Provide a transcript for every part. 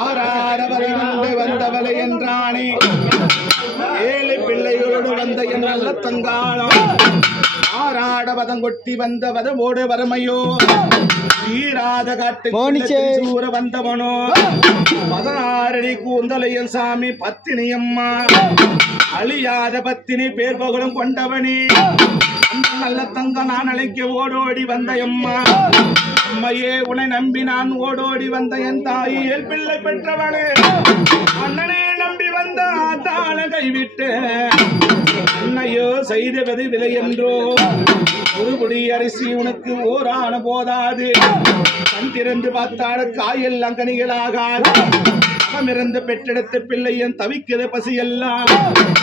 ஆறாரவரை கொண்டு வந்தவளை என்றானே. ஏழு பிள்ளைகளோடு வந்த என் நல்ல தங்காளம் ஆறாட வதம் கொட்டி வந்த வதமோடு வறுமையோ. தீராத காட்டு. சூர வந்தவனோ. பதினாறடி கூந்தலையன் சாமி பத்தினி அம்மா அழியாத பத்தினி பேர் பகலும் கொண்டவனே நல்ல வந்த நான் அழைக்க ஓடோடி வந்த அம்மா அம்மையே உன்னை நம்பி நான் ஓடோடி வந்த என் தாயில் பிள்ளை பெற்றவளே. அண்ணனே நம்பி வந்த ஆத்தாள கைவிட்டு அன்னையோ செய்தவது விலை என்றோ ஒரு குடி அரிசி உனக்கு ஓரான போதாது. கண் திறந்து பார்த்தாட காயெல்லாம் கனிகளாகாது. இருந்து பெற்றெடுத்த பிள்ளையன் தவிக்குது பசியெல்லாம்.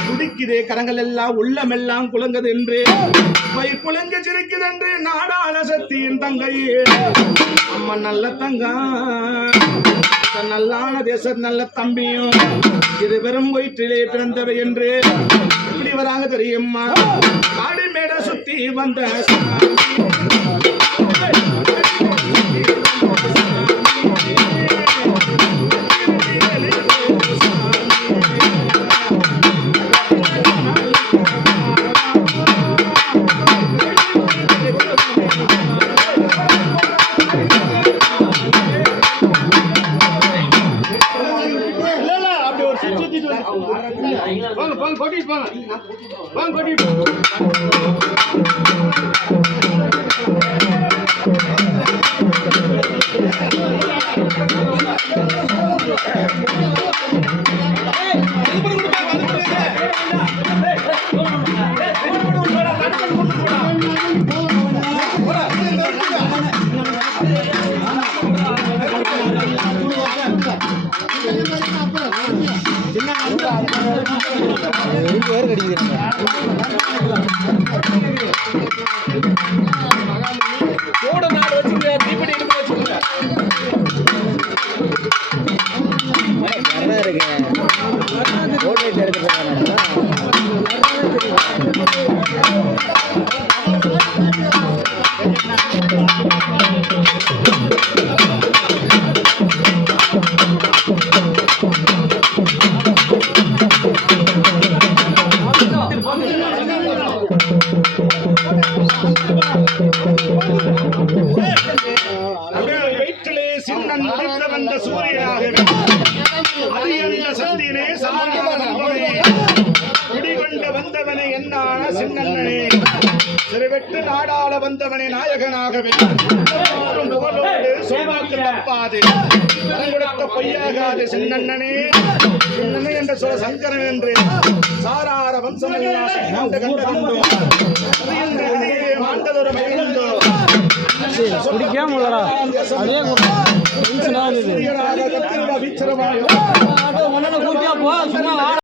துடிக்குதே கரங்கள் எல்லாம் உள்ளமெல்லாம் குலுங்குது என்று வயிறு குலுங்க சிரிக்குது என்று நாடான சக்தியின் தங்கையே அம்மா நல்ல தங்கா நல்லான தேச நல்ல தம்பியும். இது வெறும் வயிற்றிலே பிறந்தவை என்று எப்படி வராங்க தெரியுமா? காடி மேட சுத்தி வந்த வாங்க வாங்க கொட்டிட்டு போங்க. வாங்க கொட்டிட்டு போங்க. வேறு கடிக்குது கூட நாள் வச்சுங்க தீப்பெட்டி எடுத்து வச்சுங்க நல்லா இருக்கு சின்னன் உதித்து வந்த சூரியனாகவே அதிகண்ட சந்திரே சாரணே குடிகொண்டு வந்தவனே என்னான சின்னண்ணனே. சிறுவெட்டு நாடாள வந்தவனே நாயகனாகவே. புகழோடு சொல்வாக்கு தப்பாது கொடுத்த பொய்யாகாது சின்னண்ணனே. சின்னண்ணே என்ற சங்கரன் என்று. சாரார வம்சமெல்லாம் கண்ட கண்டதுண்டோ அது என்று விதியிலே மாண்டதொரு மகிழ்ந்தோ குடிக்காம உள்ளடா அதே டென்ஷனாக இருந்தது கூட்டியா போ சும்மா